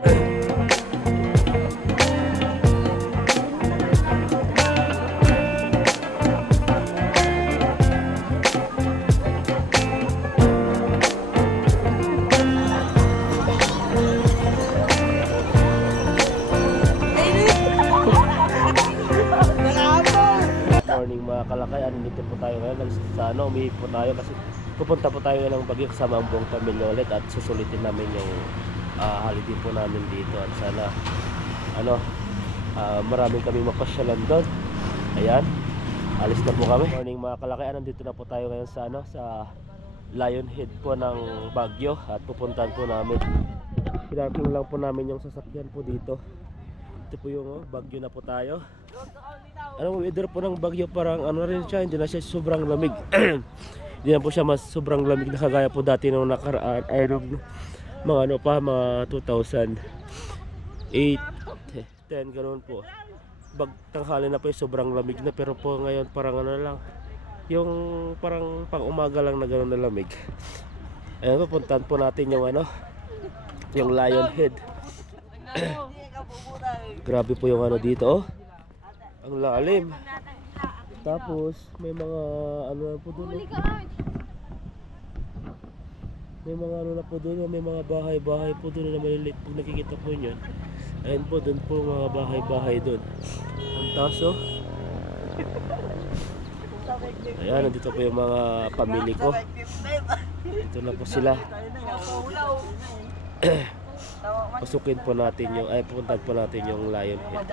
Morning mga kalakayan, dito po tayo ngayon sa umihip po tayo kasi pupunta po tayo ng Baguio kasama ang buong pamilya ulit at susulitin namin yung holiday po namin dito at sana maraming kami mapasyalan doon. Ayan, alis na po kami. Morning mga kalakayan, nandito na po tayo ngayon sa sa Lion Head po ng Baguio at pupuntahan po namin. Pinarking lang po namin yung sasakyan po dito. Ito po yung Baguio na po tayo. Anong weather po ng Baguio, parang rin siya, hindi na siya sobrang lamig. Hindi na po siya mas sobrang lamig na kagaya po dati nung nakaraan ay mga mga 2008, 10 ganoon po. Tanghali na po yung sobrang lamig na, pero po ngayon parang lang, yung parang pang umaga lang na ganoon na lamig. Ayan, pupuntahan po natin yung yung Lion Head. Grabe po yung dito, ang lalim. Tapos may mga po doon. May mga na po doon, may mga bahay-bahay po doon na maliliit po, nakikita po niyo. Ayun po, doon po mga bahay-bahay doon. Ang taso. Ayan, nandito po yung mga pamilya ko. Ito na po sila. Pasukin po natin yung, pupuntahan po natin yung Lion Head.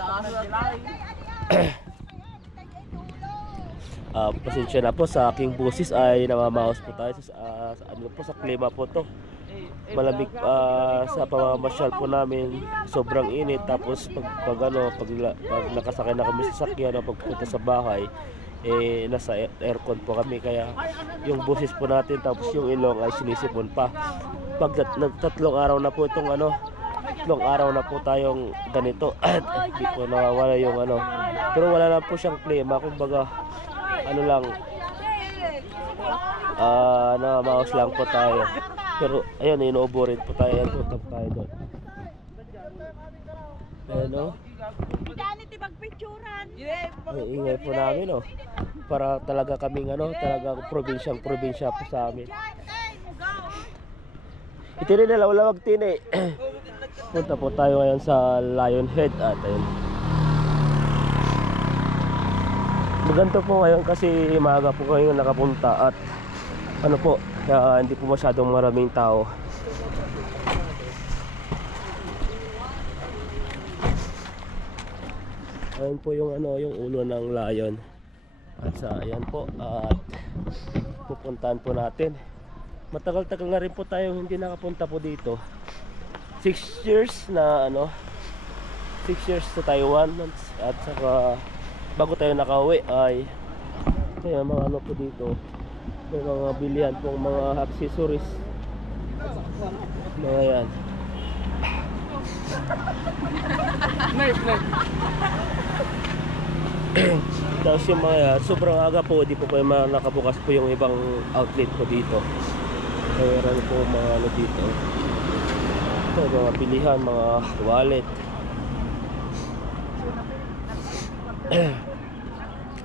Pasensya na po sa aking busis, ay namamaos po tayo sa sa klima po to. Malamig sa pamamasyal po namin, sobrang init. Tapos pag nakasakay na kami sa sakyan o pagpunta sa bahay, nasa aircon po kami, kaya yung busis po natin tapos yung ilong ay sinisipon pa. Pag nagtatlong araw na po itong tatlong araw na po tayong ganito at hindi po nawawala yung pero wala na po siyang klima, kumbaga lang, mouse lang po tayo. Pero ayun, inuubo rin po tayo. Ayan, punta po tayo doon. Ayan ang ingay po namin para talaga kaming talaga probinsyang probinsya po sa amin. Ito rin na lawag tini. Punta po tayo ngayon sa Lion Head at ayun. Maganda po ngayon kasi maaga po ngayon nakapunta at hindi po masyadong maraming tao. Ayan po yung yung ulo ng lion. At ayan po, at pupuntahan po natin. Matagal-tagal na rin po tayo hindi nakapunta po dito. 6 years na 6 years sa Taiwan, at saka bago tayo nakauwi ay kaya mga po dito, may mga bilihan pong mga accessories, mga yan. Tapos yung mga sobrang aga po, di po nakabukas po yung ibang outlet po dito. Mayroon po mga dito. Ito, mga bilihan, mga wallet.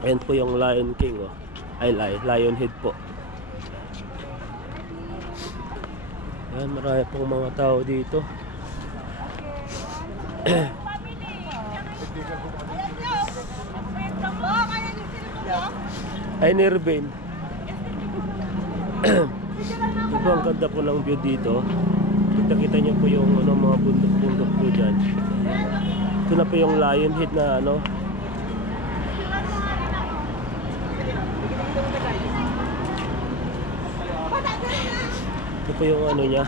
Ayan po yung Lion King, Lion Head po. Ayan, marami pong mga tao dito. Ay, Nirvin. Ito, ang ganda po ng view dito. Kita-kita nyo po yung mga bundok-bundok po dyan. Ito na po yung Lion Head na ito po yung niya.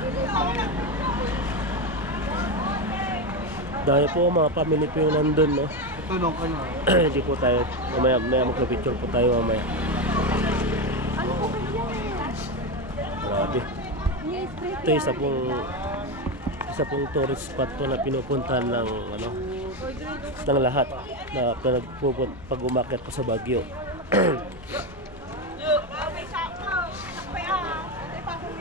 Dahil po mga family po yung nandun, Ito nung hindi po tayo, mamaya magpa-picture po tayo mamaya. Grabe. Ito isa pong tourist spot po na pinupuntahan ng ng lahat na pag umakyat po sa Baguio.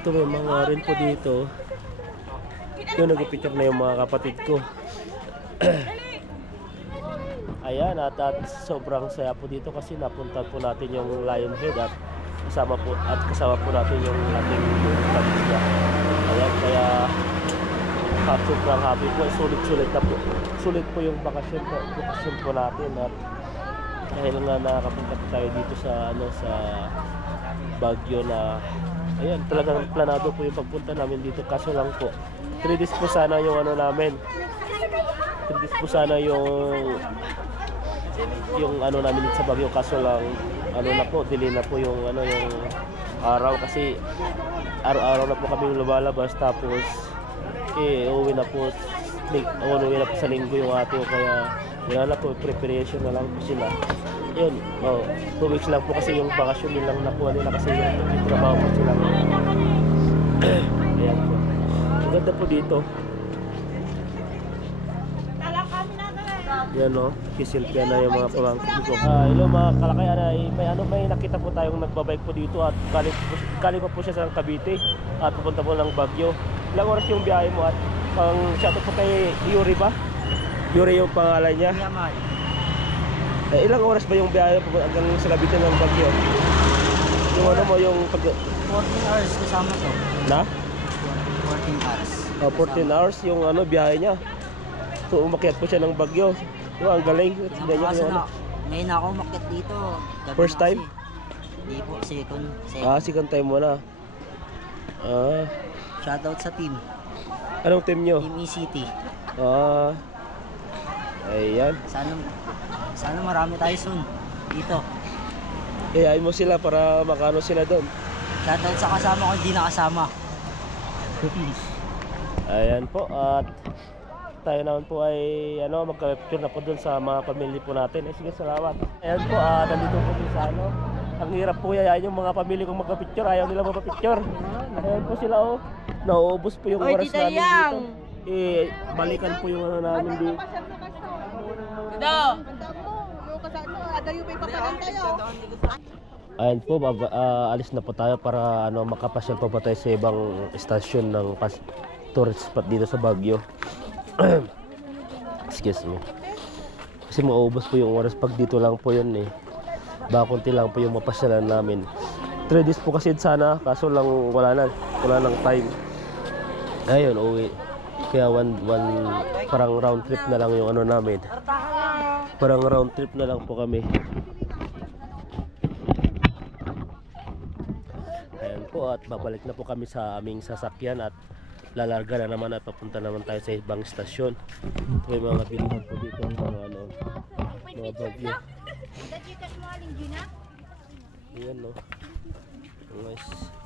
Ito may mga rin po dito. Yung nagpipicture na yung mga kapatid ko. Ayan, at sobrang saya po dito kasi napunta po natin yung Lionhead at kasama po natin yung ating pamilya. Ayan, kaya sobrang happy po. Sulit po yung bakasyon po natin at dahil nga nakapunta po tayo dito sa sa Baguio na ayan, talagang planado po yung pagpunta namin dito, kaso lang po 3 days po sana yung namin. 3 days po sana yung namin sa Baguio, kaso lang na po, delay na po yung yung araw kasi araw-araw na po kami lumalabas, tapos uuwi na po sa linggo yung ate ko, kaya wala na po, preparation na lang po sila. Yun, 2 weeks lang po kasi yung bakasyon nilang nakuha nila kasi yung trabaho po sila. Ayan po, ang ganda po dito. Yan kisilpia na yung mga pamangkin ko. Hello mga kalakay, may nakita po tayong nagbabike po dito at galing pa po siya sa Cavite at pupunta po ng Baguio. Ilang oras yung biyahe mo at pang shoutout po kay Yuri ba? Yuri yung pangalan niya. Ilang oras ba yung biyahe po hanggang sa Cavite ng Baguio? Yung mo yung 14 hours kasama to. Na? 14 hours. 14 hours yung biyahe niya. So umakyat po siya ng Baguio. Ang galing. Ngayon ako umakyat dito. First time? Hindi po, second. Second time mo na. Shoutout sa team. Anong team nyo? Team ECT. Ayan. Sana marami tayo soon dito. Ayayin mo sila para makano sila doon. Shoutout sa kasama ko, hindi nakasama. Ayan po, at tayo naman po ay magka-picture na po doon sa mga pamilya po natin. Sige, salamat. Ayan po, nandito po sa ang hirap po yayain yung mga pamilya kong magka-picture, ayaw nila magka-picture. Ayan po sila nauubos po yung oras namin dito. Balikan po yung namin dito. Ayan po, alis na po tayo para makapasyal pa tayo sa ibang estasyon ng tourist spot dito sa Baguio. Excuse me. Kasi maubos po yung oras pag dito lang po yun baka konti lang po yung mapasyalan namin. 3 days po kasi sana, kaso lang wala nang time. Ayun, uwi. Kaya parang round trip na lang yung namin. Parang round trip na lang po kami. Ayan po, at babalik na po kami sa aming sasakyan at lalarga na naman at papunta naman tayo sa ibang istasyon. May mga bilihan po dito ng mga Baguio. Ayan mga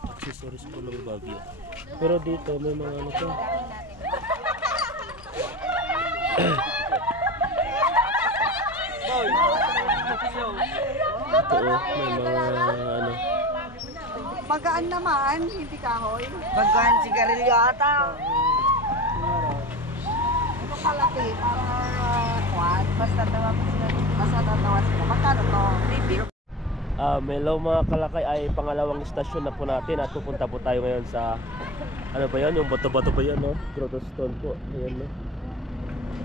accessories po ng Baguio. Pero dito may mga to. Ito may mga Magaan naman, hindi kahoy. Pagkaan sigarilyo ata. Ito kalaki para kuwan. Basta tawa sila. Magkano to? Hello mga kalakay, ay pangalawang istasyon na po natin at pupunta po tayo ngayon sa ba yan, yung bato-bato ba yan Grotto Stone po. Ayan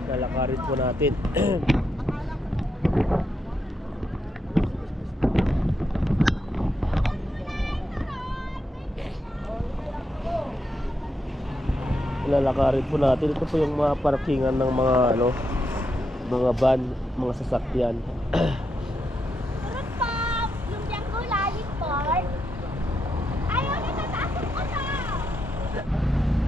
lalakarin po natin. Lalakarin po natin. Ito po yung mga parkingan ng mga mga van, mga sasakyan.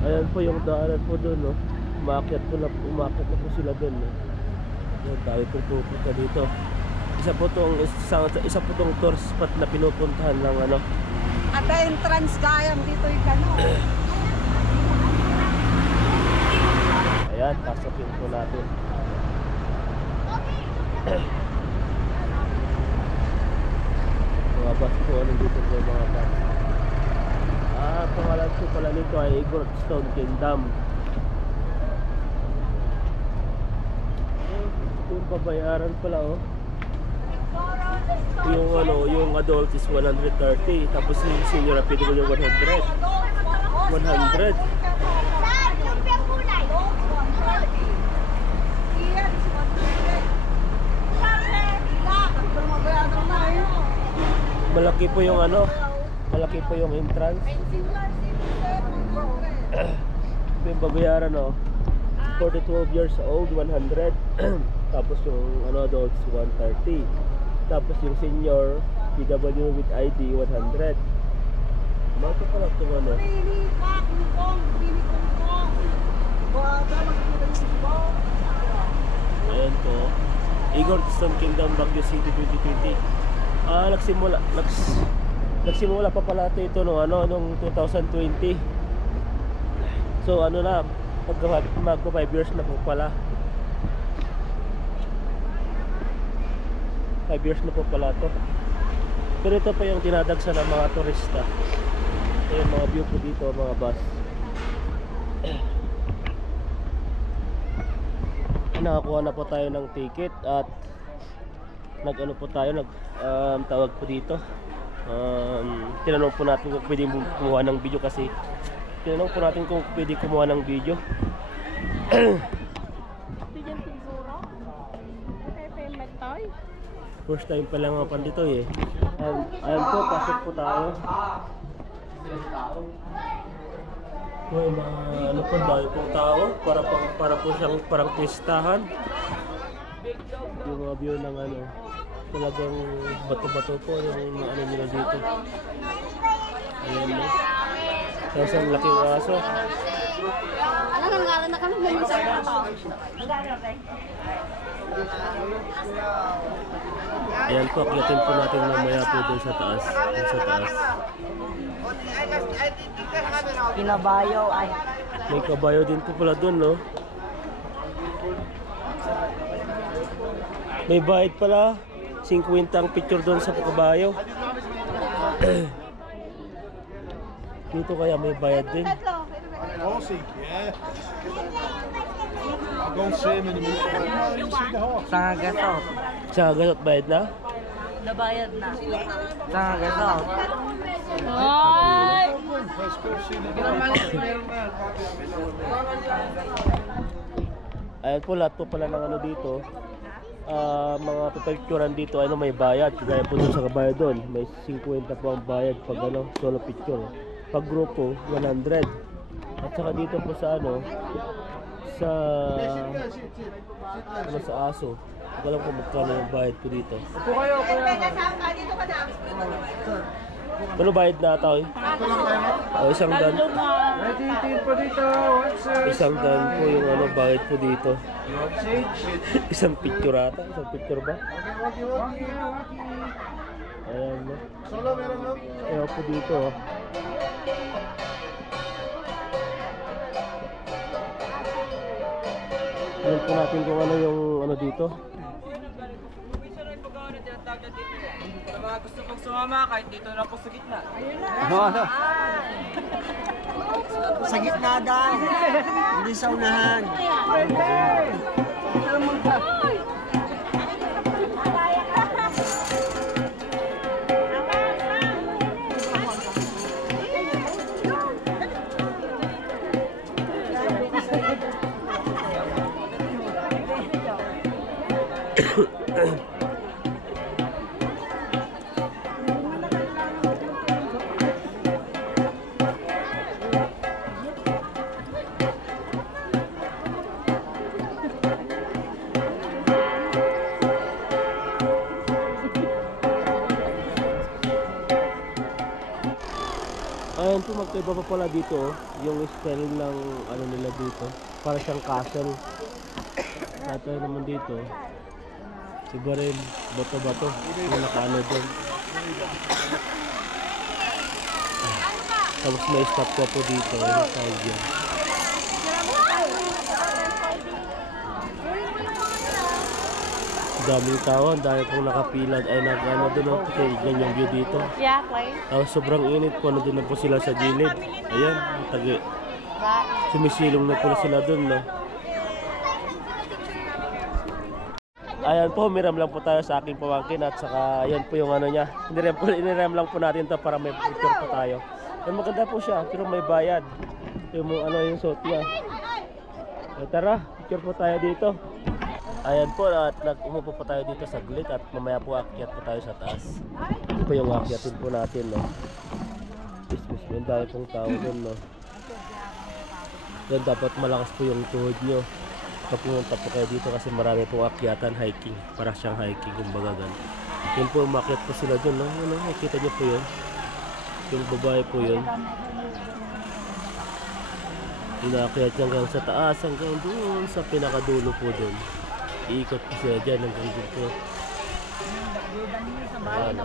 Ayan po yung daanan po doon umakyat na po sila doon Ayan, tayo po pupunta dito. Isa po tong tour spot na pinupuntahan ng At the entrance gayam dito yung Ayan, pasokin po natin. Mga bus po, nandito po yung mga bus. Pangalan po pala nito ay Grotto Stone Kingdom. Yung pabayaran pala yung adult is 130, tapos yung senior na pwede mo yung 100. malaki po yung ano, malaki po yung entrance. Yung babayaran, no, for the 12 years old 100. Tapos yung ano, adults 130. Tapos yung senior PW with ID 100. Bakit pala ito ano? Ayan po, Igor Stone Kingdom Baguio City 2020. Nagsimula pa pala ito no, ano, nung 2020. So ano na, magpa 5 years na po pala. 5 years na po pala to. Pero ito pa yung dinadagsa ng mga turista. Ayan, mga view po dito, mga bus. Nakakuha na po tayo ng ticket at nag-ano po tayo, tawag po dito. Tinanong po natin kung pwede kumuha ng video kasi tinanong po natin kung pwede kumuha ng video. First time pa lang ako dito eh. Ayan po, pasok po tayo. May mga ano po, dahil pong tao para po siyang parang testahan. Yung mga view ng ano, talagang bato-bato po yung ano nila dito. Ayan mo. Tapos ang laking aso. Ano nang na kami ngayon sa Ayan po, akitin po natin mamaya po doon sa taas. Doon sa taas. Kinabayo ay. May kabayo din po pala doon, no? May bayad pala. 50 ang picture doon sa kabayo. Dito kaya may bayad din. Horsey, yeah. I'll go and see him in a minute. You see the horse? Sa gato. Sa gasot bayad na? Nabayad na. Sa gato. Ay! Let's go see the Ayan po, lahat po pala ng ano dito. Mga pipicturean dito, ano, may bayad. Kaya po doon sa kabayo doon, may 50 po ang bayad pag ano, solo picture. Pag grupo, 100. At saka dito po sa ano, sa aso. Alam ko magkano yung bayad po dito. Ano bayad na ito eh? Isang dan. Isang dan po yung ano, bayad po dito. Isang picture ata. Isang picture ba? Ayan no. Ayan po dito. Ayan po natin kung ano yung ano dito. Sa mga gusto pong sumama, kahit dito na po sa gitna. Sa gitna daw. Hindi sa unahan. Ayan po, magkaiba pa pala dito yung style ng ano nila dito, para siyang castle. At naman dito iba rin, bato-bato yung nakaano doon. Tapos may statwa po dito yung tawag yan. Daming tao, dahil kung nakapilad ay nag-ano doon, tignan yung view dito. Yeah, play. Tapos sobrang init po, nandun na po sila sa gilid. Ayan, tagi. Sumisilong na po sila doon, no? Ayan po, miram lang po tayo sa aking pamangkin at saka yan po yung ano niya. Iniram lang po natin to para may picture po tayo. Yan, maganda po siya, pero may bayad. Yung ano yung suot niya. Ay, tara, picture po tayo dito. Ayan po, at umupo po tayo dito sa glit at mamaya po akyat po tayo sa taas. Ito po yung akyatin po natin, no. May dami pong tao dun, no. Yan, dapat malakas po yung tuhod nyo pag pumunta po kayo dito kasi marami pong akyatan, hiking. Para siyang hiking, kumbaga ganun. Yun po, umakyat po sila dun, no. Ano, nakita nyo po yun. Yung babae po yun. Inaakyat niya hanggang sa taas, hanggang doon sa pinakadulo po dun. Iikot po sila dyan hanggang dito. Ano.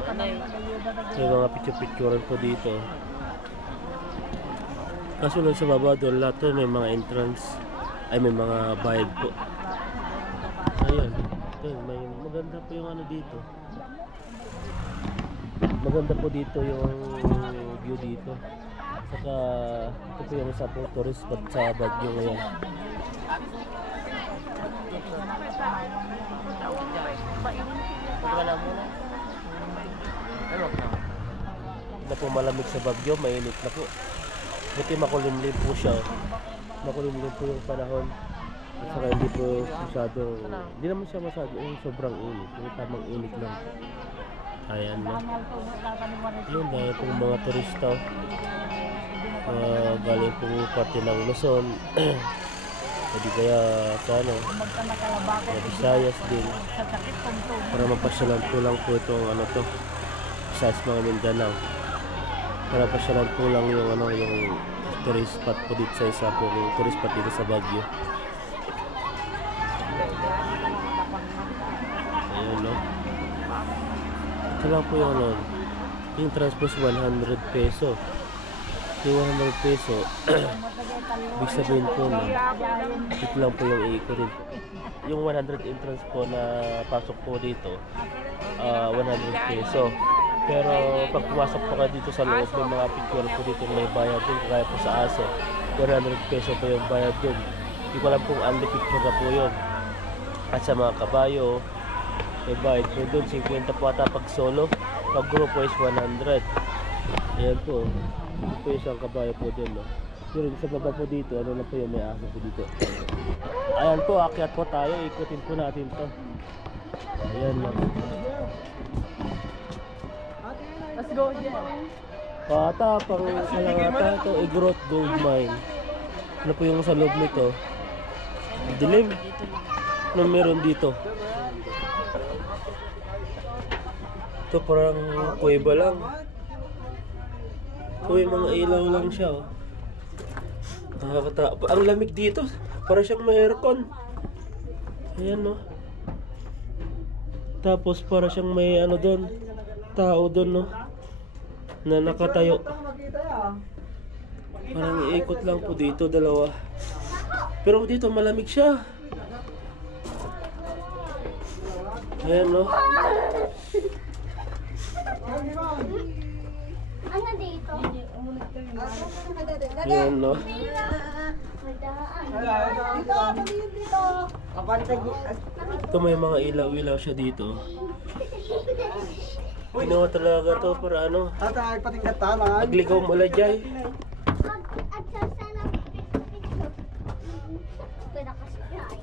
May mga picture-picturean po dito. Kasunod sa baba doon, lahat to may mga entrance. Ay, may mga bayad po. Ayun. Ayun, may maganda po yung ano dito. Maganda po dito yung view dito. Saka ito po yung isa pong tourist spot sa Baguio ngayon. Na po malamig sa Baguio, mainit na po. Buti makulimlim po siya. Makulimlim po yung panahon. At saka hindi po masyadong, hindi naman siya masyadong sobrang init. Yung tamang init lang. Ayan na. Yun, dahil pong mga turista. Galing pong parte ng Luzon. Hindi kaya sa ano, Visayas din. Para mapasyalan po lang po itong ano to. Visayas mga Mindanao. Para pasyalan po lang yung ano, yung tourist spot po dito sa isa po, yung tourist spot dito sa Baguio. Ayun, no. Ito lang po yung ano, yung transport 100 peso. Yung 100 peso, ibig sabihin po na ito lang po yung iikutin. Yung 100 entrance po na pasok po dito, 100 peso. Pero pag pumasok po kayo dito sa loob, may mga picture po dito may bayad din. Kaya po sa aso, 100 peso po yung bayad dun. Hindi ko alam kung only picture na po yun. At sa mga kabayo, may bayad po dun. 50 po ata pag solo. Pag grupo is 100. Ayan po. Ito po isang kabayo po dun, no. Pero sa baba po dito, ano na po yung may aso po dito. Ayan po, akyat po tayo. Ikutin po natin to. Ayan lang. Let's go again. Pata, pang salangata ito, Igorot Gold Mine. Ano po yung sa loob nito? Dilim. Ano meron dito? Ito parang kuweba lang. Ito yung mga ilaw lang siya, oh. Nakakatawa. Ang lamig dito. Para siyang may aircon. Ayan, no. Tapos para siyang may ano doon. Tao doon, no. Na nakatayo. Parang iikot lang po dito, dalawa. Pero dito malamig siya. Ayan, no. Ano dito? Ayan, no. Ito may mga ilaw-ilaw siya dito. Ginawa talaga to para ano, Tatay, patingkat talan. agligaw malajay. At sa sana picture. Pwede kasi ay.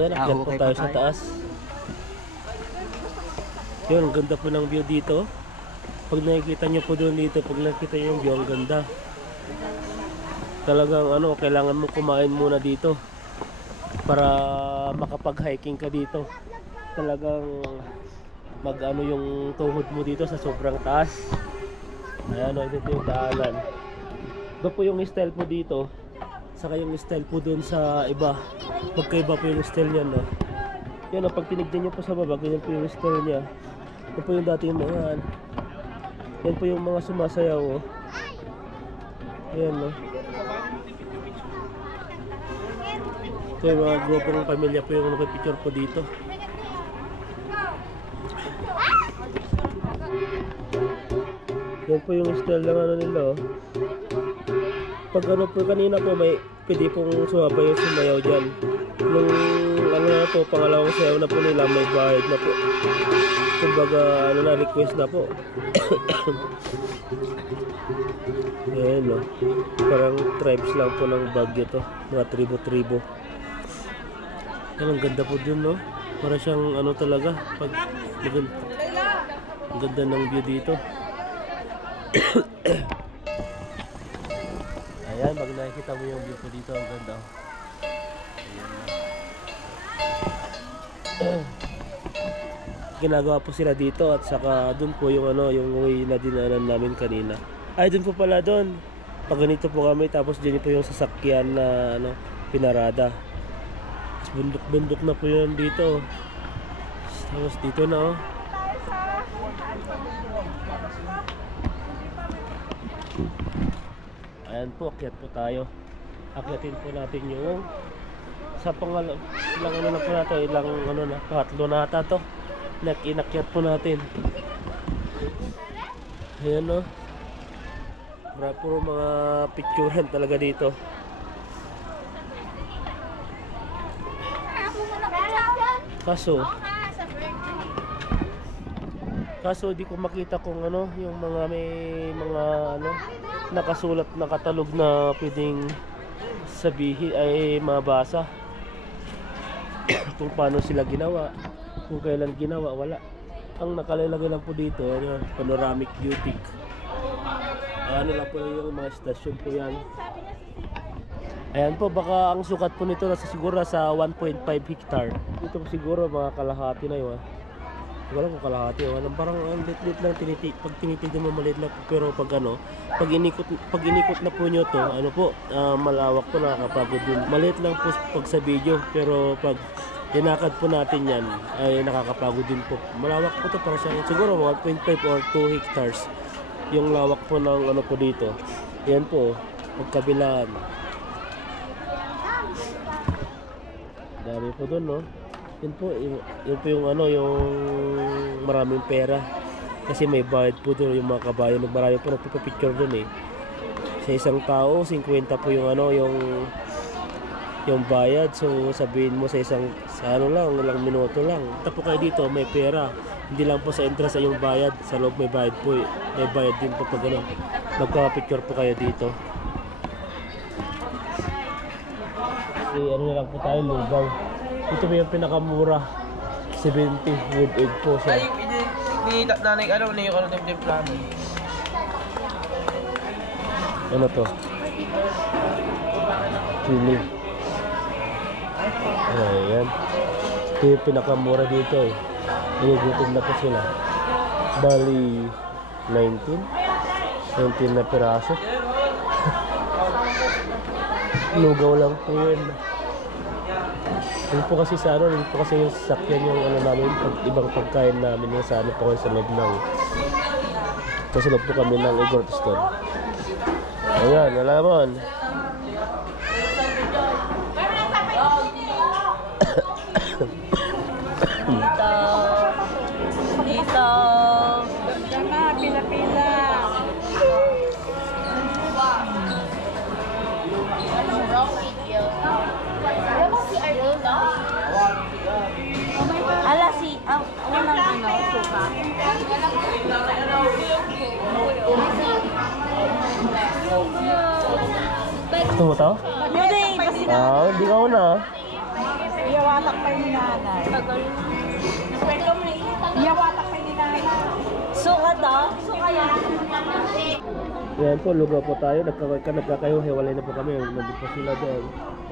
Yan, akyat po tayo sa taas. Yun, ang ganda po ng view dito. Pag nakikita nyo po doon dito, pag nakikita nyo yung view, ang ganda. Talagang ano, kailangan mo kumain muna dito para makapag-hiking ka dito. Talagang mag-ano yung tuhod mo dito sa sobrang taas. Ayan, ito yung daanan. Iba po yung style po dito, saka yung style po doon sa iba. Magkaiba po yung style niya, no? Yan, pag tinignan nyo po sa baba, ganyan po yung style niya. Yan po yung dati yung mga, yan po yung mga sumasayaw, oh. Ayan, no? Ito yung mga grupong pamilya po yung nagpipicture po dito. Yan po yung style ng ano nila, oh. Pag ano po kanina po, may pwede pong sumabay yung sumayaw dyan. Nung ano na po, pangalawang sayaw na po nila, may bayad na po. Kumbaga, ano na, request na po. Ayan, no. Parang tribes lang po ng Baguio to. Mga tribo-tribo. Yan, ang ganda po dun, no. Para siyang ano talaga, pag ang ganda ng view dito. Ayan, pag nakikita mo yung view ko dito, ang ganda. Ayan. Ginagawa po sila dito at saka dun po yung ano, yung way na dinaanan namin kanina. Ay, dun po pala dun. Pag ganito po kami, tapos dyan po yung sasakyan na ano, pinarada. Tapos bundok na po yun dito. Tapos dito na oh. Ayan po, akyat po tayo. Akyatin po natin yung sa ilang ano na po na to, ilang ano na, pangatlo na ata to. Inakyat po natin. Ayan o. Puro mga picturean talaga dito. Kaso di ko makita kung ano, yung mga may mga ano nakasulat na katalog na pwedeng sabihin ay mabasa. Kung paano sila ginawa, kung kailan ginawa, wala. Ang nakalalagay lang po dito, ano, panoramic beauty. Ano lang po yung mga stasyon po yan. Ayan po, baka ang sukat po nito nasa siguro sa 1.5 hectare. Dito po siguro mga kalahati na yun. Wala ko kalahati, parang ang lit-lit lang pag tinitignan mo maliit lang, pero pag ano, pag inikot na po nyo to, ano po, malawak po, nakakapagod din. Maliit lang po pag sa video, pero pag inakad po natin yan, ay nakakapagod din po. Malawak po to, para siya siguro 1.5 or 2 hectares yung lawak po ng ano po dito. Yan po, pagkabilaan. Dami po dun, no? Yun po yung ano, yung maraming pera. Kasi may bayad po doon yung mga kabayan. Marami po nagpipicture doon eh. Sa isang tao, 50 po yung ano, yung bayad. So sabihin mo sa ano lang, ilang minuto lang. Tapo kayo dito, may pera. Hindi lang po sa entrance ay yung bayad. Sa loob may bayad po eh. May bayad din po pag ano, magpapicture po kayo dito. Kasi ano na lang po tayo, lugaw. Ito ba yung pinakamura? 70 with egg po siya. Ay, ni nanay, ano yung ano yung plano? Ano to? Chili. Ayan. Ito yung pinakamura dito eh. Inugutom na po sila. Bali 19 na piraso. Lugaw lang po yun. Yun po kasi sa ano, yun po kasi yung sasakyan yung ano namin, ibang pagkain namin yung sa ano po kayo sa loob ng kasi loob po kami ng Igor Store. Ayan, alamon. Dito. Diyan na, pila-pila. Ala si, unang ano, suka. Gusto mo to? Hindi, kasi Hindi ka una. iyawatak pa yung nanay. Iyawatak pa yung nanay. Suka daw? Suka yan. Yan po, lugaw po tayo. Nagkakayo, hiwalay na po kami. Nandun po sila doon.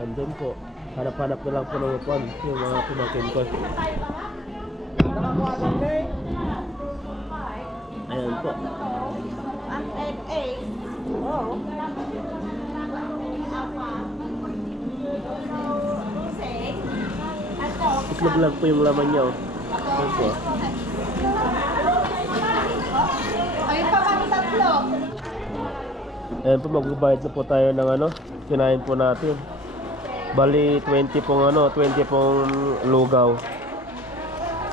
Nandun po. Hanap-hanap na lang po ng upuan. Yung mga pumakin ko. Ayan po. Ang FA. Oo. Itlog lang po yung laman niya. Ayan po. Ayun pa kami tatlo. Ayan po, magbabayad na po tayo ng ano. Kinain po natin. Bali 20 pong ano, 20 pong lugaw.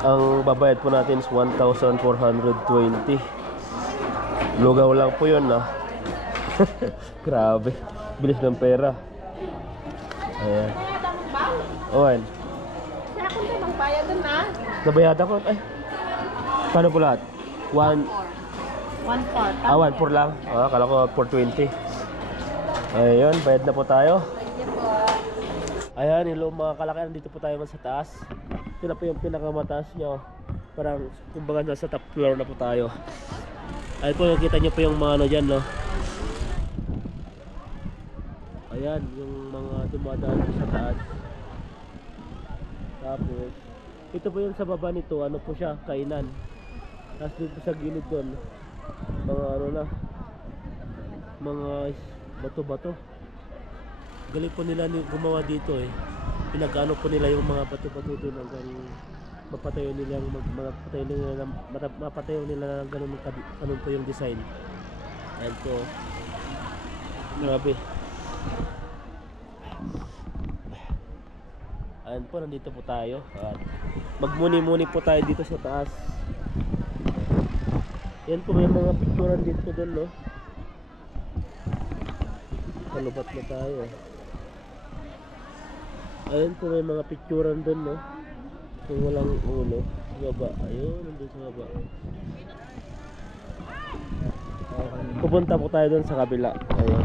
Ang babayad po natin is 1,420. Lugaw lang po yun, ah. Grabe. Bilis ng pera. Ayan. Owen. Kaya kung tayo magbayad doon na. Nabayad ako. Ay. Paano po lahat? 1 1 lang. Kala ko 420. Ayun, bayad na po tayo. Ayan, hello mga kalaki. Dito po tayo sa taas. Ito na po yung pinakamataas nyo. Parang kumbaga nasa top floor na po tayo. Ayun po, nakita nyo po yung mga ano dyan, no? Ayan, yung mga dumadaan sa taas. Tapos ito po yung sa baba nito, ano po siya, kainan. Tapos dito sa gilid doon, mga ano na, mga bato-bato. Galing po nila gumawa dito eh. Pinag-ano po nila yung mga bato-bato doon hanggang mapatayo nila ng ganun po yung design. Ayan po. Grabe. Ayan po, nandito po tayo at magmuni-muni po tayo dito sa taas. Yan po, may mga picturean dito doon, no? Kalubat na tayo. Ayan po, may mga picturean doon, no? Kung walang ulo sa baba. Ayun, nandun sa baba. Pupunta po tayo doon sa kabila. Ayun.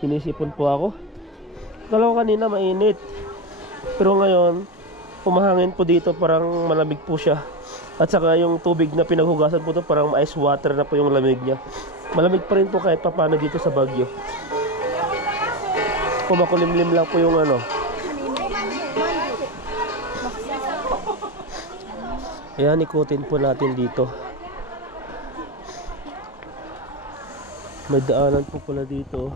Sinisipon po ako. Kala ko kanina mainit, pero ngayon humahangin po dito, parang malamig po siya. At saka yung tubig na pinaghugasan po to, parang ice water na po yung lamig niya. Malamig pa rin po kahit papano dito sa Baguio. Kumakulimlim lang po yung ano. Ayan, ikutin po natin dito. May daanan po pala dito.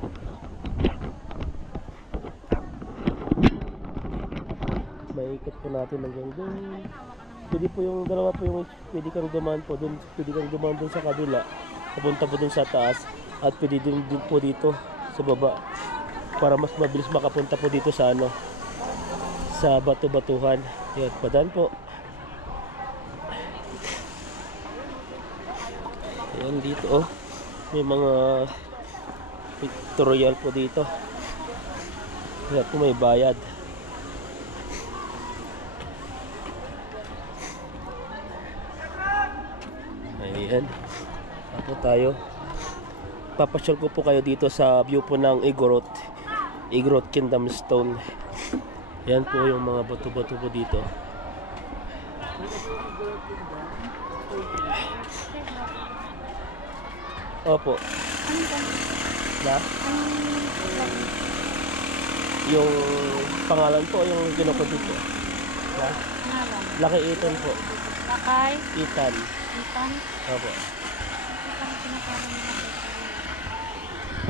Maikot po natin hanggang doon. Pwede po yung dalawa po yung pwede kang dumaan po doon. Pwede kang dumaan doon sa kabila. Papunta po doon sa taas. At pwede din po dito sa baba. Para mas mabilis makapunta po dito sa ano, sa bato-batuhan. Yan, padaan po. Ayan dito oh. May mga pictorial po dito. Kaya po may bayad. Ayan. Ako tayo. Papasyal ko po kayo dito sa view po ng Igorot Kingdom Stone. Yan po yung mga bato-bato po dito. Opo. Na? Yung pangalan po, yung ginukod dito. Na? Laki Ethan po. Lakay? Ethan. Ethan? Opo.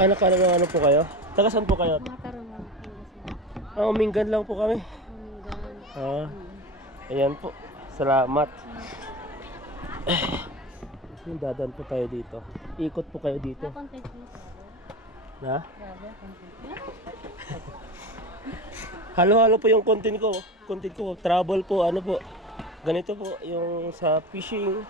Ay, nakalaman ano po kayo? Taga saan po kayo? Matarungan. Umingan lang po kami. Ayan po. Salamat. Dadaan po tayo dito. Ikot po kayo dito. Na? Halo-halo po yung content ko. Content ko, travel po, ano po. Ganito po, yung sa fishing.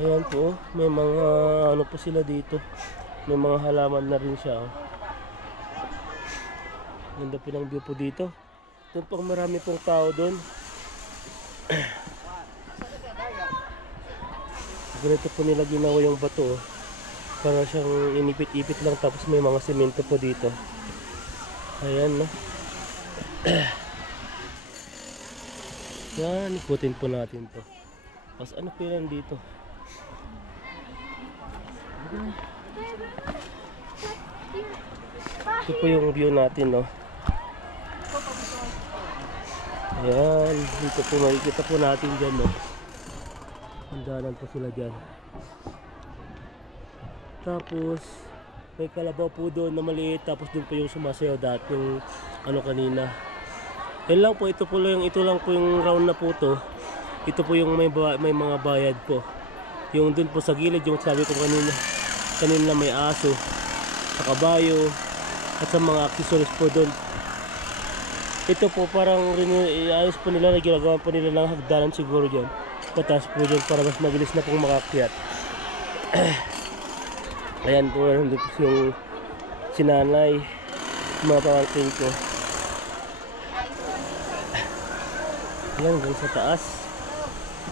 Ayan po, may mga ano po sila dito. May mga halaman na rin siya. Oh. Ganda po ng view po dito. Doon pang marami pong tao doon. Ganito po nila ginawa yung bato. Oh. Para siyang inipit-ipit lang, tapos may mga semento po dito. Ayan, no? Yan, ikutin po natin to. Tapos ano po yan dito? Ito po yung view natin, no? Ayan, dito po makikita po natin dyan, no? Handanan po sila dyan. Tapos may kalabaw po doon na maliit, tapos doon po yung sumasayaw dati yung ano kanina. Yan lang po, ito lang po yung round na po to. Ito po yung may mga bayad po. Yung doon po sa gilid, yung sabi ko kanina may aso, sa kabayo, at sa mga accessories po doon. Ito po parang ayos po nila, ginagawa po nila ng hagdanan siguro dyan. Pataas po dyan para mas mabilis na pong makakyat. Ayan po, nandito yung sinanay, mga pangangkin ko. Ayan, hanggang sa taas.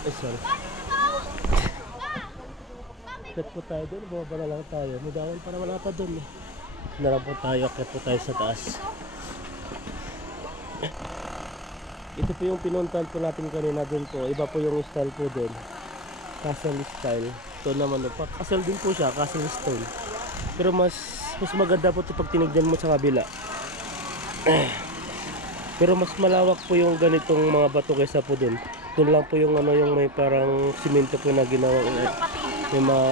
Ay, sorry. Akit po tayo doon, bumaba na lang tayo. May dahon para wala pa doon eh. Na lang po tayo, akit po tayo sa taas. Ito po yung pinuntahan po natin kanina doon po. Iba po yung style po doon. Castle style. Ito naman po. Castle din po siya, castle stone. Pero mas maganda po ito pag tinignan mo sa kabila. Pero mas malawak po yung ganitong mga bato kaysa po doon. Doon lang po yung ano, yung may parang simento po na ginawa, may mga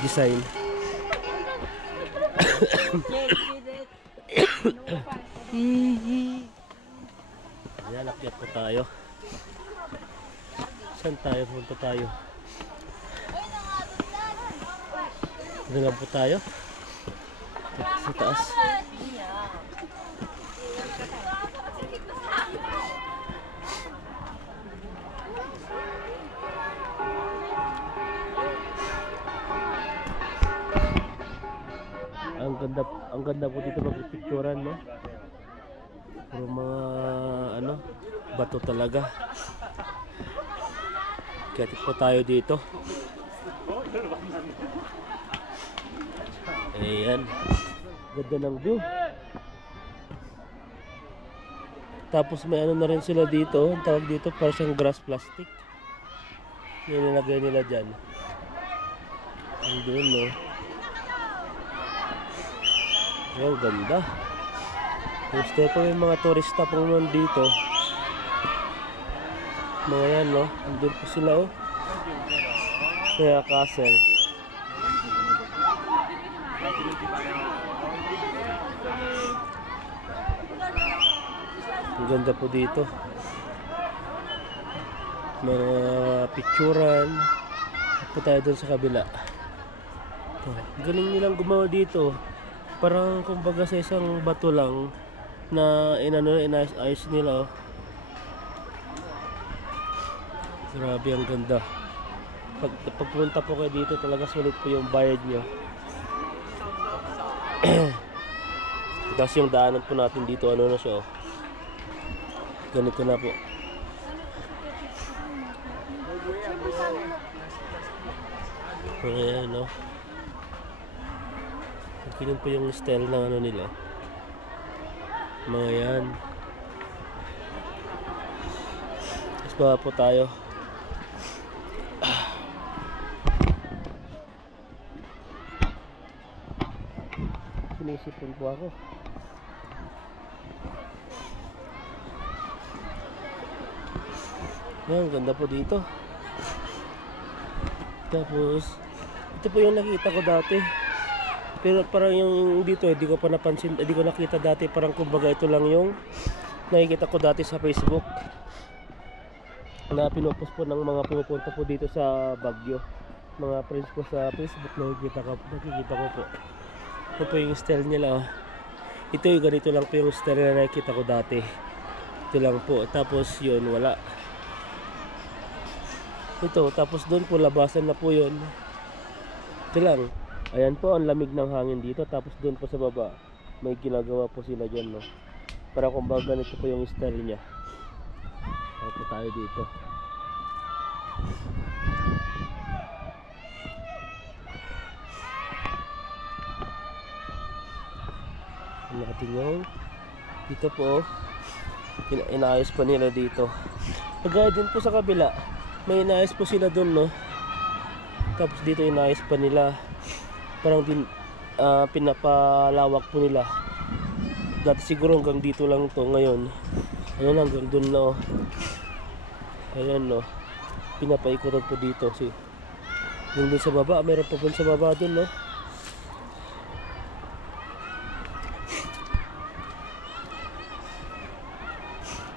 design. Ayan, akyat po tayo. Saan tayo? Punta tayo. Doon lang po tayo. Sa taas. Ang ganda po dito magpipicturan, no? Puro mga ano, bato talaga. Kaya po tayo dito. Ayan. Ganda ng view. Tapos may ano na rin sila dito. Ang tawag dito para siyang grass plastic. Yung nilagay nila dyan. Ang doon, no? Ayan, ganda. Gusto po yung mga turista po nandito. Mga yan, no? Andun po sila, oh. Kaya castle. Ang ganda po dito. Mga picturan. Po tayo dun sa kabila. Galing nilang gumawa dito. Parang kumbaga sa isang bato lang na inayos nila, oh. Grabe, ang ganda. Pagpunta po kayo dito, talaga sulit po yung bayad nyo. Tapos yung daanan po natin dito, ano na siya, oh. Ganito na po. Ayan, no? Ganyan po yung style ng ano nila. Mga yan. Mas baba po tayo. Sinisipon po ako. Yan, ganda po dito. Tapos ito po yung nakita ko dati. Pero parang yung dito, hindi ko pa napansin, hindi ko nakita dati. Parang kumbaga ito lang yung nakikita ko dati sa Facebook na pinupost po ng mga pumupunta po dito sa Baguio. Mga friends ko sa Facebook, nakikita ko po. Ito po yung style nila, oh. Ito yung ganito lang po yung style na nakikita ko dati. Ito lang po. Tapos yun, wala. Ito, tapos doon po labasan na po yun. Ito lang. Ayan po, ang lamig ng hangin dito. Tapos doon po sa baba, may ginagawa po sila dyan, no? Para kumbaga ganito po yung style niya. Ayan po tayo dito. Nakatingong. Dito po, inaayos pa nila dito. Pagaya din po sa kabila, may inaayos po sila doon, no? Tapos dito inaayos pa nila. Parang din pinapalawak po nila. Dati siguro hanggang dito lang to, ngayon ayun, hanggang dun na, oh. Ayan, no? Pinapaikutan po dito. Yung dun sa baba, meron pa po sa baba dun, no?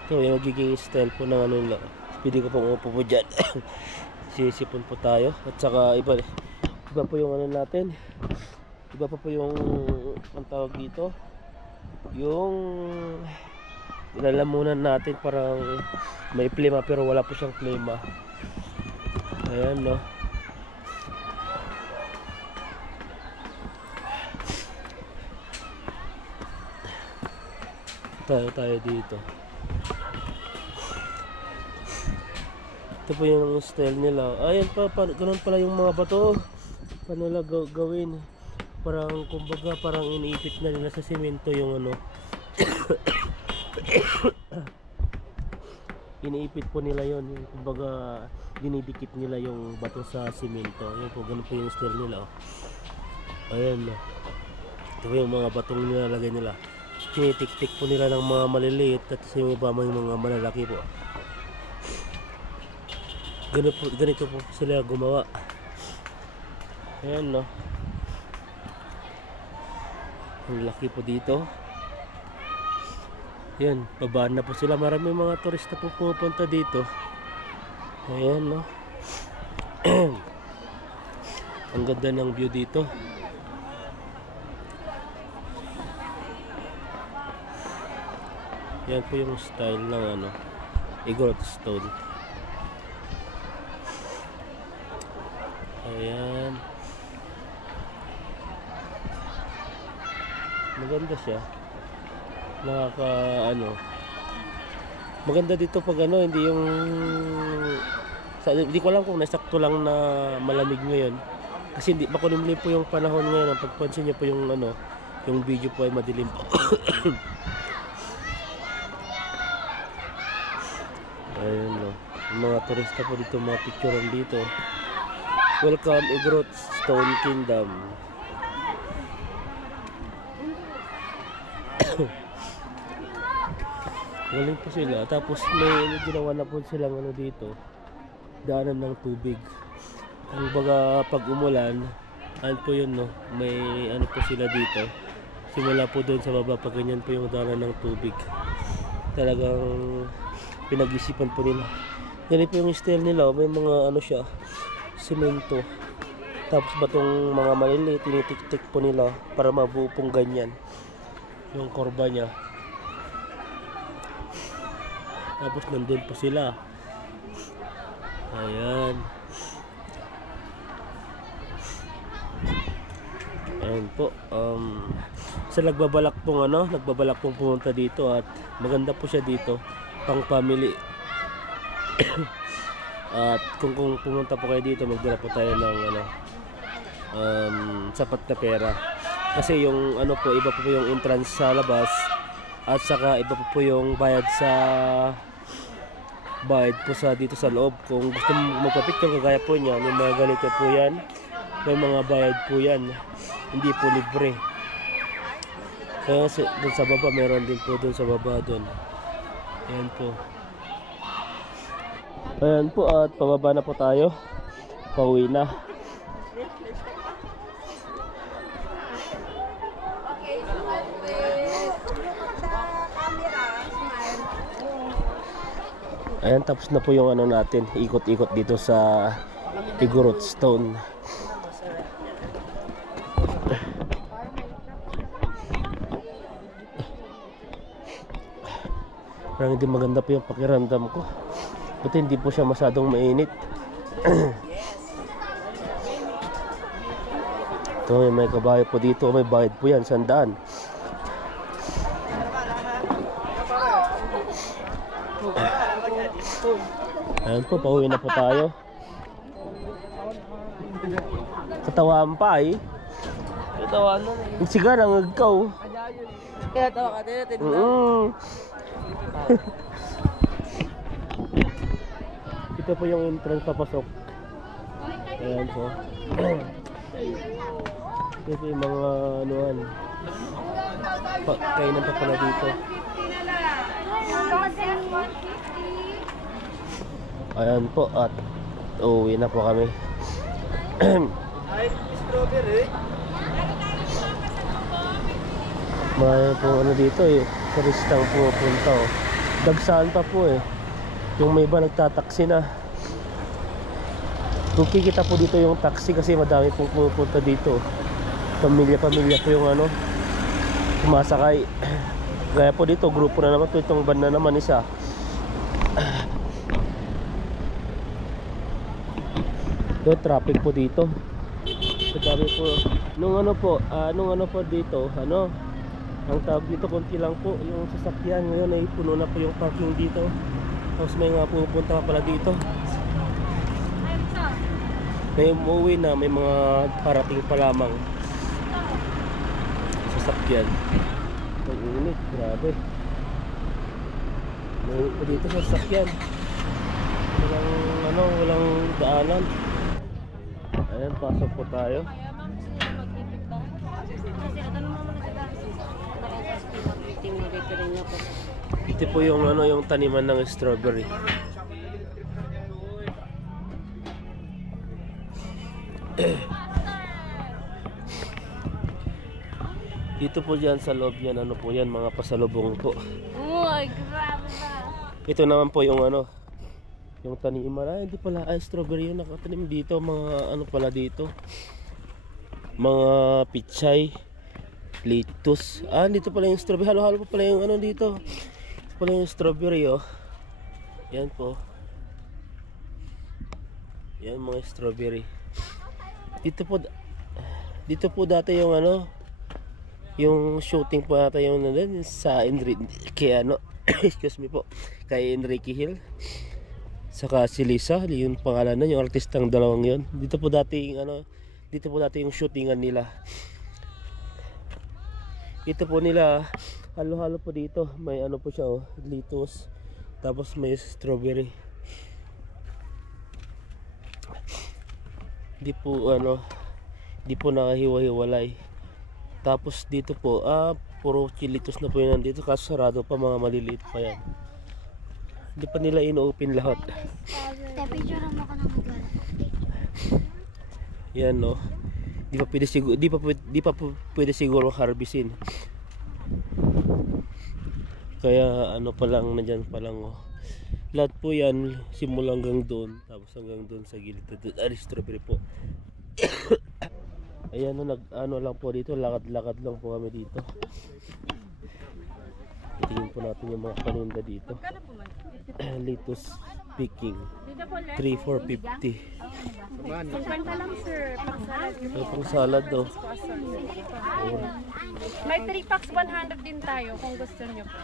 Ito yung magiging style po ng ano nila. Pwede ko pong upo po dyan. Sisipon po tayo. At saka iba po yung ano natin. Iba pa po yung ang tawag dito, yung ilalamunan natin. Parang may plema pero wala po siyang plema. Ayan, no? Tayo dito. Ito po yung style nila. Ayan pa, ganun pala yung mga bato. paano nila gawin. Parang kumbaga parang iniipit na nila sa simento yung ano. Iniipit po nila yon, yung kumbaga dinidikit nila yung bato sa simento. Yan po, ganun po yung style nila. Ayan, ito po yung mga batong nilalagay nila. Tinitik-tik po nila ng mga maliliit at yung iba may mga malalaki po. Ganito po sila gumawa. Ayan, no. Ang laki po dito. Yan, babaan na po sila. Marami mga turista po pupunta dito. Ayan, no. Ang ganda ng view dito. Yan po yung style ng ano, Igorot stone. Ayan. Maganda siya. Nakaka ano. Maganda dito pag ano, hindi yung hindi ko alam kung nasakto lang na malamig ngayon. Kasi hindi makulimlim po yung panahon ngayon. Ang pagpansin niyo po yung ano, yung video po ay madilim. Ayun, no. Yung mga turista po dito, mga picturean dito. Welcome Igorot Stone Kingdom. Galing po sila. Tapos may ginawa na po silang ano dito, daanan ng tubig. Ang baga pag umulan, ano po yun, no? May ano po sila dito. Simula po doon sa baba, pag ganyan po yung daanan ng tubig. Talagang pinag-isipan po nila. Ganyan po yung style nila. May mga ano siya, simento. Tapos batong mga maliliit, tinitik-tik po nila para mabuo pong ganyan yung korba niya. Tapos nandun po sila. Ayan. Ayan po. Sa nagbabalak pong pumunta dito at maganda po siya dito. Pang family. At kung pumunta po kayo dito, magdala po tayo ng ano, sapat na pera. Kasi yung ano po, iba po yung entrance sa labas at saka iba po yung bayad po sa dito sa loob. Kung gusto mo magpa-picture kagaya po niya, may mga ganito po yan, may mga bayad po yan, hindi po libre. Kaya dun sa baba, meron din po dun sa baba dun. Ayan po. Ayan po, at pababa na po tayo. Pauwi na. Ayan, tapos na po yung ano natin, ikot-ikot dito sa Igorot Stone. Parang hindi maganda po yung pakiramdam ko. Buti hindi po siya masyadong mainit. Ito, may kabayo po dito, may bayad po yan, 100. Ayan po, pauwi na po tayo. Katawaan pa eh. Katawan na. Ang siga ng ikaw. Kaya tawa ka din. Ito po yung entrance papasok. Ayan po. Ito po yung mga anuan. Kainan pa pala dito. Ayan po, at uuwi na po kami. Ay, strawberry. Marami po ano dito eh, turistang pumupunta oh. Dagsaan pa po eh. Yung may iba nagtataksi na. Kung kikita po dito yung taxi kasi madami pong pumupunta dito. Pamilya-pamilya po yung ano, sumasakay. Gaya po dito, grupo na naman po, itong van na naman isa. Yung traffic po dito. Madami po. Nung ano po dito, ano, ang tawag dito, konti lang po yung sasakyan. Ngayon ay puno na po yung parking dito. Tapos may mga pupunta pa pala dito. May umuwi na, may mga parating pa lamang sasakyan. Ang init, grabe. May uwi pa dito sa sasakyan. Walang daanan. Ayan, pasok po tayo. Ito po yung yung taniman ng strawberry. Dito po diyan sa loob yan, ano po yan, mga pasalubong po. Uy, grabe na. Ito naman po yung yung taniman. Ay, hindi pala strawberry yung nakatanim dito, mga pala dito. Mga pichay, lettuce. Dito pala yung strawberry. Halo-halo po pala yung dito. Ito pala yung strawberry, oh. Yan po. Yan mga strawberry. Dito po dati yung yung shooting po natin yung sa kay excuse me po, kay Enrique Hill saka si Lisa, yung pangalan nun, yung artistang dalawang yun. Dito po dati yung shootingan nila. Ito po nila halo-halo po dito. May po siya, oh, lettuce, tapos may strawberry. Di po nakahiwa-hiwalay. Tapos dito po, puro chilitos na po yun nandito, kaso sarado pa, mga maliliit pa yan. Hindi pa nila ino-open lahat. Picture mo ka ng magala. Yan, no. Di pa pwede siguro harvestin. Kaya pa lang, nandyan pa lang, oh. Lahat po yan, simula hanggang doon, tapos hanggang doon sa gilid. Strawberry po. Ayan, lang po dito, lakad-lakad lang po kami dito. Tingin po natin yung mga paninda dito. Lettuce picking, 3-4.50. 50 lang sir, pang-salad. May pang salad, oh. May 3 packs 100 din tayo kung gusto nyo po.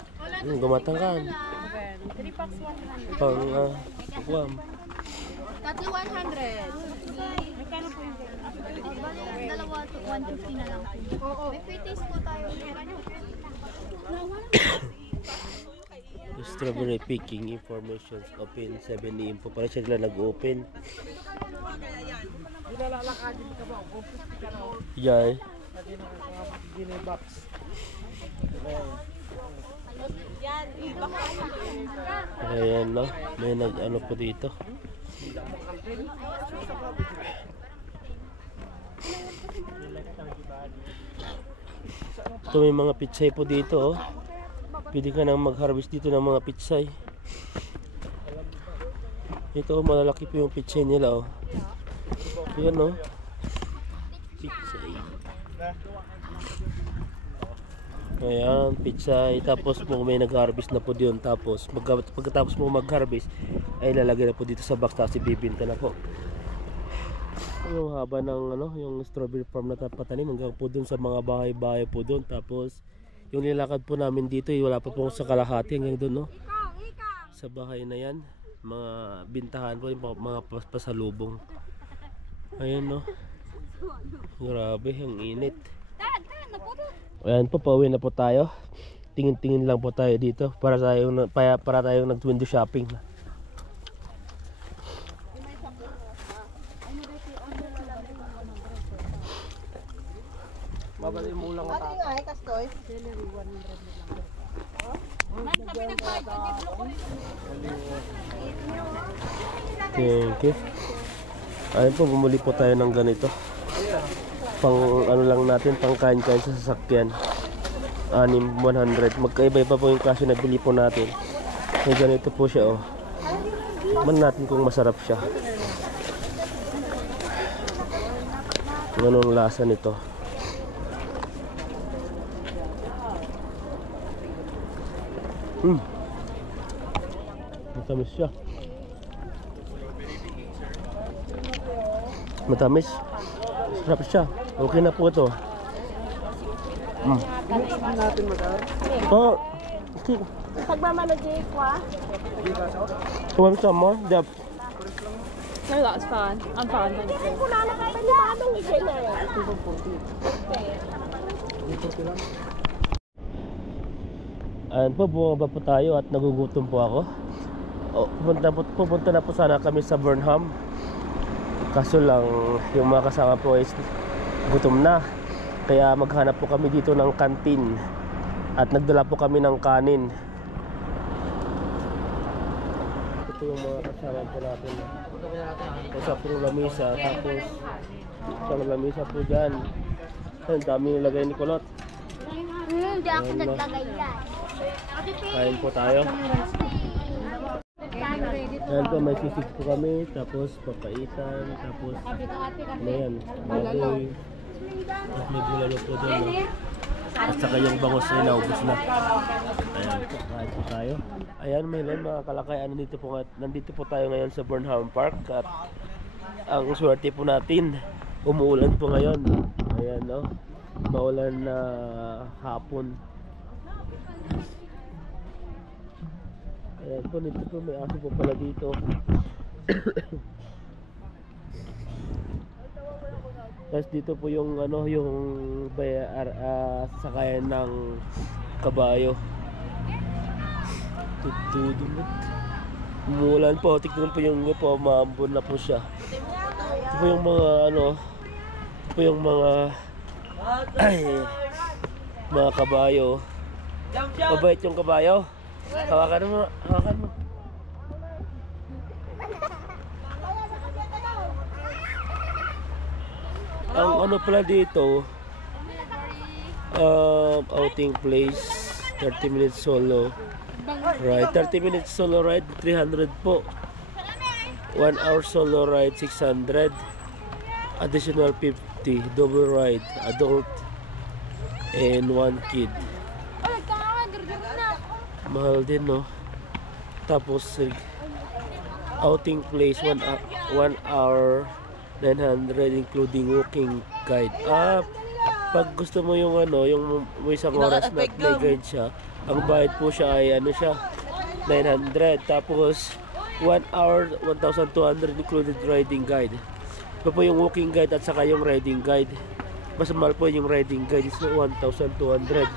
Gumatangkan. 3 packs 100. Pang kuwam. Tatlo 100. Magkano po yung Dalawa to 150 na lang. Oo. May pre-taste po tayo. Strawberry picking information open 7 AM po. Para sila nag-open. Yay. Ayan, no. May po dito. Ito may mga pitsay po dito, oh. Pwede ka nang mag-harvest dito ng mga pitsay. Ito, malalaki po yung pitsay nila, oh. Yan, oh. Pitsay. Ayan, pitsay. Tapos mo may nag-harvest na po diyon. Tapos pagkatapos mo mag-harvest ay lalagay na po dito sa box, tapos ibibinta na po. Yung haba ng yung strawberry farm na patanim hanggang po dun sa mga bahay-bahay po dun. Tapos yung nilakad po namin dito, wala pa po sa kalahati hanggang dun, no? Sa bahay na yan, mga bintahan po, yung mga pasalubong. Ayan, no? Grabe, ang init. Ayan po, pauwi na po tayo. Tingin-tingin lang po tayo dito para tayong nag-window shopping. Babalik mo ulang Ate nga ay kastoy. Celery 100 lang. Thank you. Ayun po, bumuli po tayo ng ganito. Pang lang natin, pang kain-kain sa sasakyan. 100. Magkaiba-iba po yung klase na bili po natin. May ganito po siya, oh. Man natin kung masarap siya. Anong lasa nito? Matamis siya. Matamis. Sarap siya. Okay na po ito. Oh, Pagmamano Jay kwa. kumain ka mo? Dap. No, that's fine. I'm fine, thank you. Ayan po, bumaba po tayo at nagugutom po ako. Pupunta na po sana kami sa Burnham. Kaso lang, yung mga kasama po is gutom na. Kaya maghanap po kami dito ng kantin. At nagdala po kami ng kanin. Ito yung mga kasama po natin. Sa pong lamisa. Tapos sa lamisa po dyan. Ang dami nilagay ni Kulot. Hindi ako naglagay yan. Kain po tayo. Ayan po, may sisig po kami. Tapos papaitan. Tapos ano yan, baboy. Tapos may bulalo po doon. No? At saka yung bangos na naubos na. Ayan po, kain po tayo. Ayan, Melon, mga kalakay, nandito po tayo ngayon sa Burnham Park. At ang swerte po natin, umuulan po ngayon. Ayan, no? Maulan na hapon. Ayan po, dito po may aso po pala dito. Tapos dito po yung ano, yung sakayan ng kabayo. Tutudulot. Umuulan po, tignan po yung po, maambon na po siya. Ito po yung mga ano, ito po yung mga mga kabayo. Mabait yung kabayo. Hawakan mo, hawakan mo. Ang ano pala dito, outing place, 30 minutes solo ride. 30 minutes solo ride, 300 po. 1 hour solo ride, 600. Additional 50, double ride, adult and 1 kid. Mahal din, no? Tapos outing place, 1 hour 900 including walking guide. Pag gusto mo yung ano, yung may isang oras na may guide siya, ang bayad po siya ay ano siya, 900. Tapos 1 hour 1,200 included riding guide. Ito po yung walking guide at saka yung riding guide. Mas mahal po yung riding guide, is 1,200.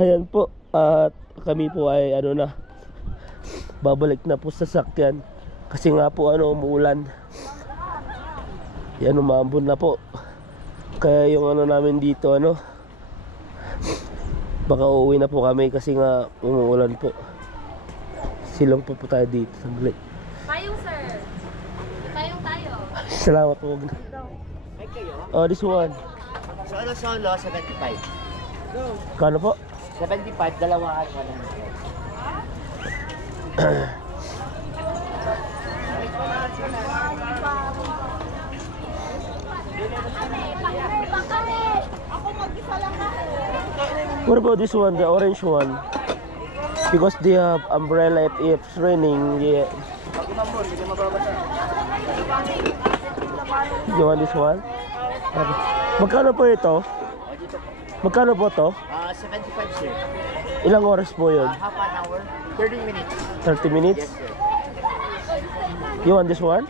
Ayan po, at kami po ay ano na, babalik na po sa sakyan kasi nga po ano, umuulan. Yan, umambon na po. Kaya yung ano namin dito, ano, baka uuwi na po kami kasi nga umuulan po. Silong po tayo dito. Sandali. Payong, sir. Payong tayo. Salamat po. Oh, this one. Solo, 75. Kano po? 75, dalawa at 100. What about this one, the orange one? Because they have umbrella if it's raining. Yeah. You want this one? Okay. Magkano po ito? Magkano po to? 75, sir. Ilang oras po yun? Half an hour, 30 minutes. 30 minutes? Yes, sir. You want this one?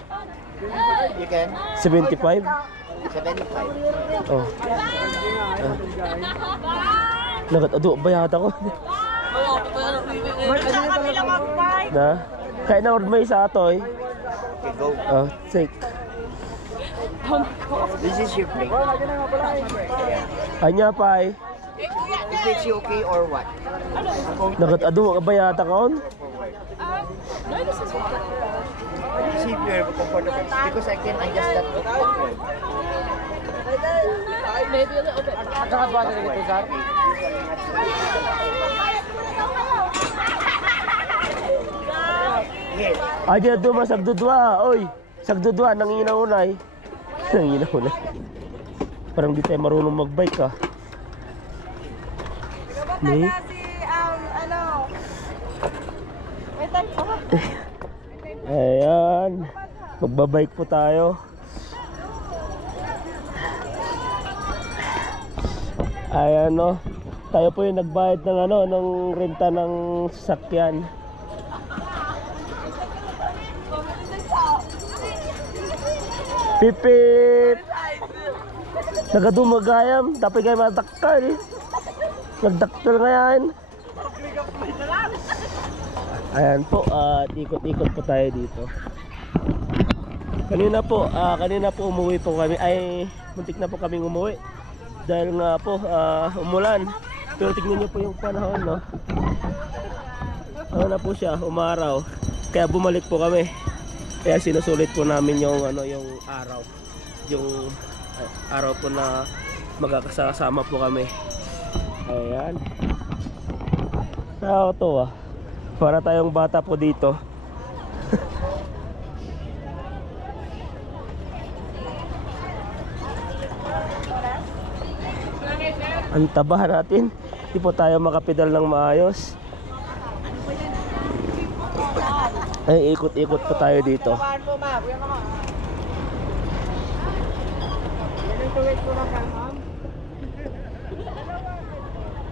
You can. 75? 75. Oh. Ado, bayat ako. Na? Kaya na order mo isa atoy. Okay, go. Oh, take. This is your plate. Anya pa eh. Is it okay or what? Ado, bayat ako. See if you're comfortable. Because I can adjust that. Maybe a little bit. Yes. Ay, di ado masagdudwa. Oy, sagdudwa, nanginaunay. Nanginaunay. Parang di tayo marunong magbike ah. Ni? Ayan. Magbabike po tayo. Ayan, no. Tayo po yung nagbayad ng ano, ng renta ng sasakyan. Pipip! Nagadumagayam, tapi kayo madaktal. Nagdaktal ngayon. Ayan po, at ikot-ikot po tayo dito. Kanina po umuwi po kami. Ay, muntik na po kaming umuwi. Dahil nga po, umulan. Pero tignan nyo po yung panahon, no? Ano na po siya, umaraw. Kaya bumalik po kami. Kaya sinusulit po namin yung yung araw. Yung araw po na magkakasama po kami. Ayan. Nakakatawa. Para tayong bata po dito. Ang taba natin. Hindi po tayo makapedal ng maayos. Ay, ikot-ikot po tayo dito.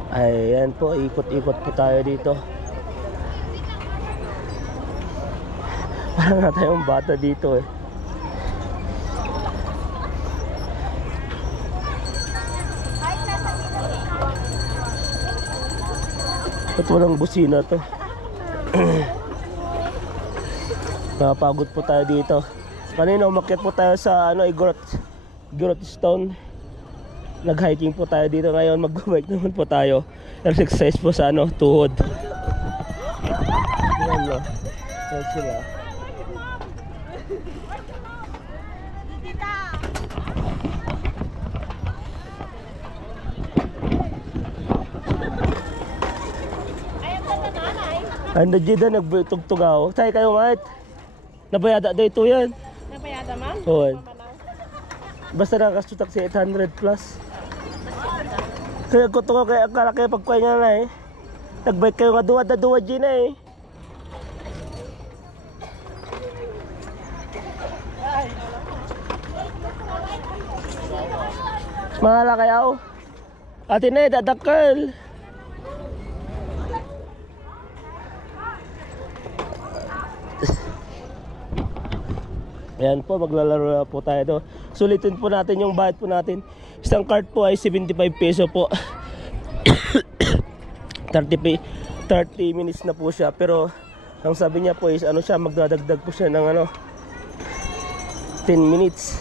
Ayan po, ikot-ikot po tayo dito. Parang na tayong bata dito eh. Ba't walang busina to? Napagod po tayo dito. Kanina umakyat po tayo sa Igorot Stone. Nag-hiking po tayo dito. Ngayon mag-bike naman po tayo. Exercise po sa tuhod. Ayan mo. Ayan sila. Ando dyan nagtugtugaw. Say kayo mait. Nabayada daw ito yan. Nabayada man? Oo. Basta nakasutak si 800 plus. Kaya ko ito kaya akala kayo pagkuhay nga na eh. Nagbike kayo nga duwad dyan na eh. Mahala kayo. Atin eh, dadakal. Ayan po, maglalaro na po tayo. Sulitin po natin yung bayad po natin. Isang cart po ay 75 peso po. 30 minutes na po siya. Pero ang sabi niya po is siya, magdadagdag po siya ng 10 minutes.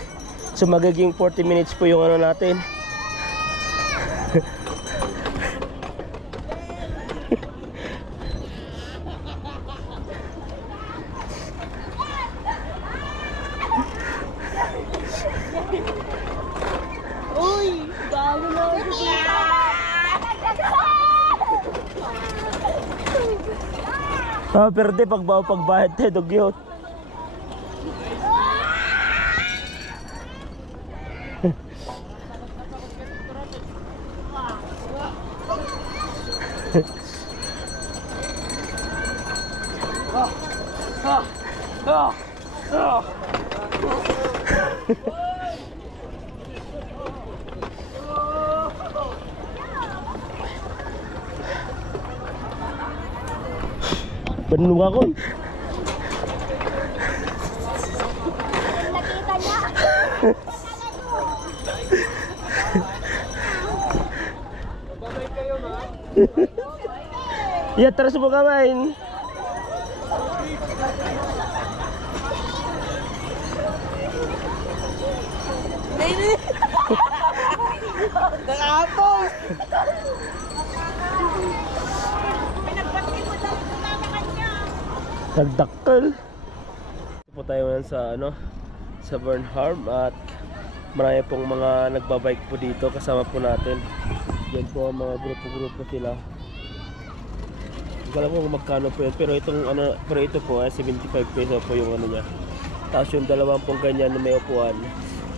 So magiging 40 minutes po yung natin. Pero di pagbahid tayo dugyot. Benung ako. Nakita niya. Ya terus buka main. Baby! Nakapos! Nagdakkel. Po tayo ngayon sa Burnham at marami pong mga nagbabike po dito kasama po natin. Yan po ang mga grupo-grupo sila. Hindi ko alam kung magkano po yun, pero ito po ay 75 peso po yung niya. Tapos yung dalawang pong ganyan na may upuan,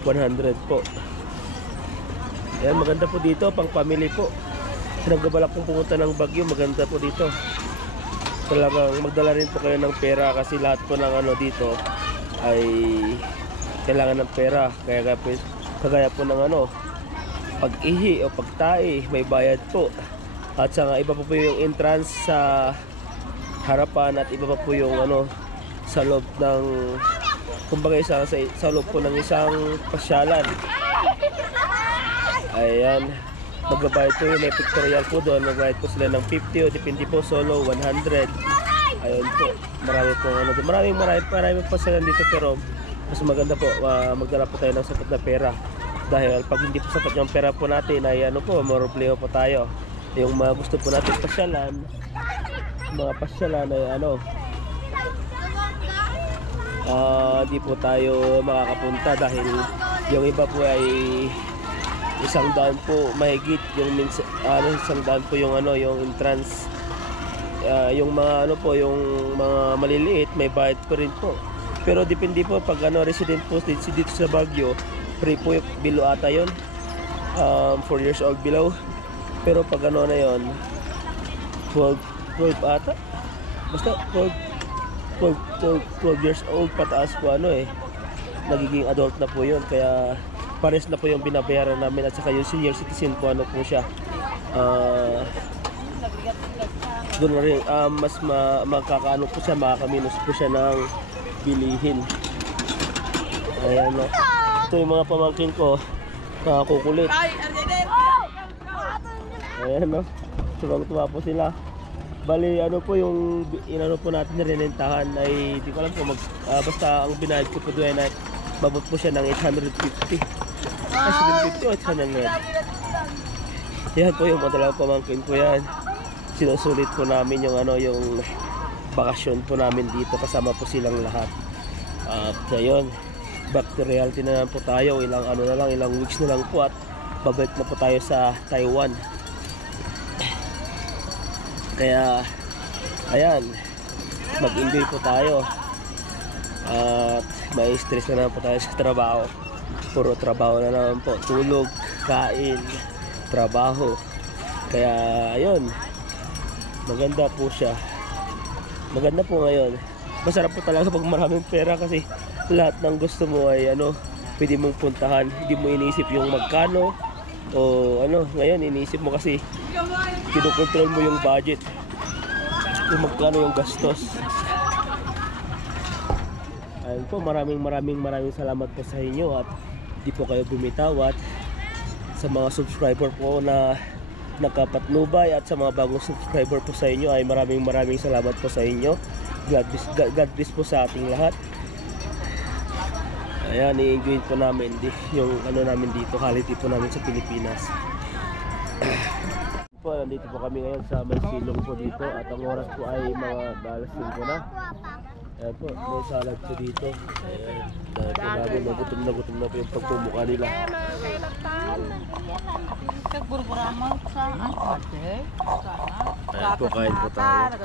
100 po. Ayan, maganda po dito, pang family po. Nagbabalak pong pumunta ng Baguio, maganda po dito. Talagang magdala rin po kayo ng pera kasi lahat po ng dito ay kailangan ng pera. Kagaya po ng pag-ihi o pagtae, may bayad po. At saka iba pa po yung entrance sa harapan at iba pa po yung sa loob ng kumbaga sa loob po ng isang pasyalan. Ayan, magbabayad po yun, may pictorial po doon, magbayad po sila ng 50 o depende po, solo 100. Ayun po, marami po marami pa sila dito, pero mas maganda po magdala po tayo ng sapat na pera. Dahil pag hindi po sapat yung pera po natin ay ano po, problema po tayo. Yung mga gusto po natin pasyalan, mga pasyalan ay ano, di po tayo makakapunta dahil yung iba po ay 100 po mahigit, yung isang daan po yung ano, yung entrance. Yung mga ano po, yung mga maliliit may bayad po rin po. Pero depende po pag ano, resident po dito sa Baguio, free po yung below ata yun, 4 years old below. Pero pag ano na yun, 12 ata, basta 12 years old pataas po ano nagiging adult na po yun. Kaya pares na po yung binabayaran namin, at saka yung senior citizen po ano po siya, doon na rin mas makakaano po siya, makakaminus po siya ng bilihin. Ayan no. Ito yung mga pamangkin ko, kukulit. Ayan no, tuwang-tuwa po sila. Bali ano po yung inano po natin rinentahan ay di ko alam po basta ang binayad ko po doon ay babot po siya ng 850. 750 o 800. Yan po yung mga dalawang pamangkin ko yan. Sinusulit po namin yung ano, yung bakasyon po namin dito, kasama po silang lahat. At ngayon, back to reality na lang po tayo. Ilang ano na lang, ilang weeks na lang po at babalik na po tayo sa Taiwan. Kaya ayan, mag-enjoy po tayo at may stress na naman po tayo sa trabaho. Puro trabaho na naman po, tulog, kain, trabaho. Kaya ayun, maganda po siya, maganda po ngayon. Masarap po talaga pag maraming pera kasi lahat ng gusto mo ay ano, pwede mong puntahan. Hindi mo inisip yung magkano o ano. Ngayon inisip mo kasi kinokontrol mo yung budget, kung magkano yung gastos. Ayun po, maraming salamat po sa inyo at di po kayo bumitaw, at sa mga subscriber po na nakapatnubay at sa mga bagong subscriber po sa inyo ay maraming salamat po sa inyo. God bless po sa ating lahat. Ayan, i-enjoy po namin yung ano namin dito, quality po namin sa Pilipinas. Po, nandito po kami ngayon sa may silong po dito at ang oras po ay mga alas 5 na. Ayan po, may salad po dito. Ayan, dahil po namin nagutom na po yung pagpumuka nila. Ayan po, kain po tayo.